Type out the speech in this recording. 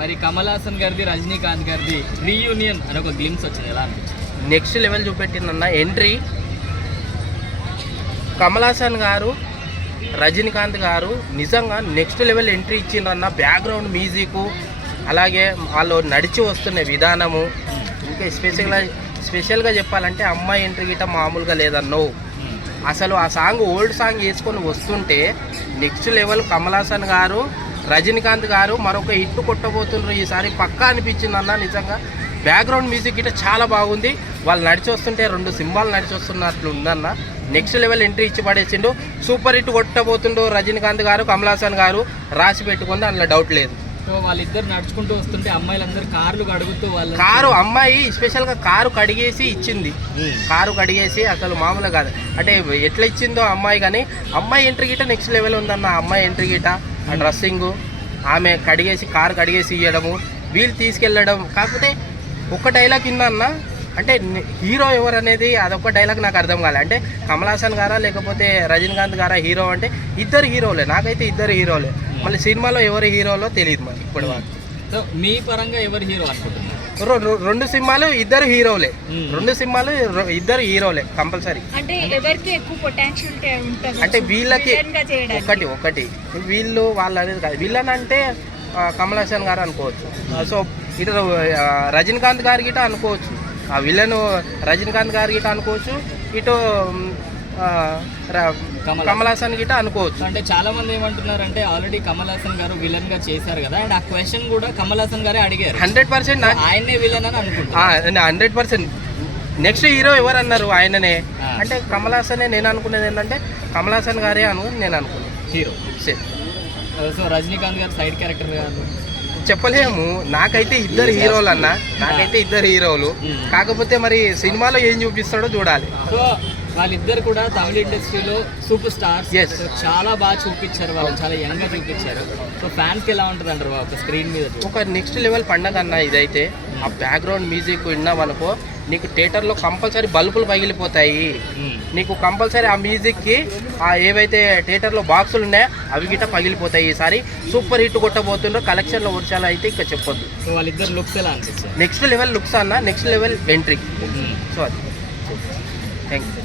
మరి కమల్ హాసన్ గారిది రజనీకాంత్ గారిది రీయూనియన్ అని ఒక గ్లిమ్స్ వచ్చింది, ఎలా అనిపించింది? నెక్స్ట్ లెవెల్ చూపెట్టిందన్న ఎంట్రీ. కమల్ హాసన్ గారు రజనీకాంత్ గారు నిజంగా నెక్స్ట్ లెవెల్ ఎంట్రీ ఇచ్చిండ్రన్న. బ్యాక్గ్రౌండ్ మ్యూజిక్, అలాగే వాళ్ళు నడిచి వస్తున్న విధానము, ఇంకా స్పెషల్గా చెప్పాలంటే అమ్మాయి ఎంట్రీ గిట్ట మామూలుగా లేదన్నో. అసలు ఆ సాంగ్ ఓల్డ్ సాంగ్ వేసుకొని వస్తుంటే నెక్స్ట్ లెవెల్ కమల్ హాసన్ గారు రజనీకాంత్ గారు మరొక హిట్ కొట్టబోతున్నారు ఈసారి పక్కా అనిపించింది అన్న. నిజంగా బ్యాక్గ్రౌండ్ మ్యూజిక్ గిట్ట చాలా బాగుంది. వాళ్ళు నడిచి వస్తుంటే రెండు సింబాలు నడిచి వస్తున్నట్లు ఉందన్న. నెక్స్ట్ లెవెల్ ఎంట్రీ ఇచ్చి పడేసిండు. సూపర్ హిట్ కొట్టబోతుండు రజనీకాంత్ గారు, కమల్ హాసన్ గారు రాసి పెట్టుకుంది, అందులో డౌట్ లేదు. సో వాళ్ళిద్దరు నడుచుకుంటూ వస్తుంటే అమ్మాయిలందరూ కార్లు కడుగుతూ కారు అమ్మాయి స్పెషల్గా కారు కడిగేసి ఇచ్చింది. కారు కడిగేసి అసలు మామూలుగా కాదు అంటే ఎట్లా ఇచ్చిందో అమ్మాయి. కానీ అమ్మాయి ఎంట్రీ గిట్ట నెక్స్ట్ లెవెల్ ఉందన్న. అమ్మాయి ఎంట్రీ గిట్ట ఆ డ్రెస్సింగు, ఆమె కడిగేసి కారు కడిగేసి ఇవ్వడము, వీళ్ళు తీసుకెళ్ళడం. కాకపోతే ఒక్క డైలాగ్ విన్నా అంటే హీరో ఎవరు అనేది అదొక డైలాగ్ నాకు అర్థం కాలే. అంటే కమల్ హాసన్ గారా లేకపోతే రజనీకాంత్ గారా హీరో అంటే ఇద్దరు హీరోలే. నాకైతే ఇద్దరు హీరోలే. మళ్ళీ సినిమాలో ఎవరు హీరోలో తెలియదు మరి ఇప్పటి వరకు. సో మీ పరంగా ఎవరు హీరో అనుకుంటున్నారు? రెండు సినిమాలు ఇద్దరు హీరోలే. రెండు సినిమాలు ఇద్దరు హీరోలే కంపల్సరీ. అంటే వీళ్ళకి ఒకటి వీళ్ళు వాళ్ళు అనేది కాదు. వీళ్ళని అంటే కమల్ హాసన్ గారు అనుకోవచ్చు. సో ఇటు రజనీకాంత్ గారి గిట అనుకోవచ్చు. ఆ విలన్ రజనీకాంత్ గారి గిట అనుకోవచ్చు. ఇటు కమల్ హాసన్ గిట అనుకోవచ్చు. అంటే చాలా మంది ఏమంటున్నారు అంటే ఆల్రెడీ కమల్ హాసన్ గారు విలన్ గా చేశారు కదా, అండ్ ఆ క్వశ్చన్ కూడా కమల్ హాసన్ గారే అడిగారు. 100% ఆయనే విలన్ అని అనుకుంటున్నాను. 100% నెక్స్ట్ హీరో ఎవరు అన్నారు? ఆయననే. అంటే కమల్ హాసనే. నేను అనుకునేది ఏంటంటే కమల్ హాసన్ గారే నేను అనుకున్నాను హీరో. సో రజనీకాంత్ గారు సైడ్ క్యారెక్టర్ కాదు చెప్పలేము. నాకైతే ఇద్దరు హీరోలు అన్న. నాకైతే ఇద్దరు హీరోలు. కాకపోతే మరి సినిమాలో ఏం చూపిస్తాడో చూడాలి. సో వాళ్ళిద్దరు కూడా తమిళ ఇండస్ట్రీలో సూపర్ స్టార్స్. చాలా బాగా చూపించారు, వాళ్ళు చాలా యంగ్ గా చూపించారు. సో ఫ్యాన్స్ కి ఎలా ఉంటుంది అంటారు ఒక స్క్రీన్ మీద? ఒక నెక్స్ట్ లెవెల్ పండగ అన్న ఇదైతే. ఆ బ్యాక్గ్రౌండ్ మ్యూజిక్ విన్నామనుకో నీకు థియేటర్లో కంపల్సరీ బల్బులు పగిలిపోతాయి. నీకు కంపల్సరీ ఆ మ్యూజిక్కి ఆ ఏవైతే థియేటర్లో బాక్సులు ఉన్నాయో అవి గిట్ట పగిలిపోతాయి. ఈసారి సూపర్ హిట్ కొట్టబోతుండ్రో. కలెక్షన్లో వర్షాలు అయితే ఇంకా చెప్పొద్దు. వాళ్ళిద్దరు లుక్స్ ఎలా అనిపిస్తుంది? నెక్స్ట్ లెవెల్ లుక్స్ అన్న, నెక్స్ట్ లెవెల్ ఎంట్రీ. సో అది థ్యాంక్ యూ.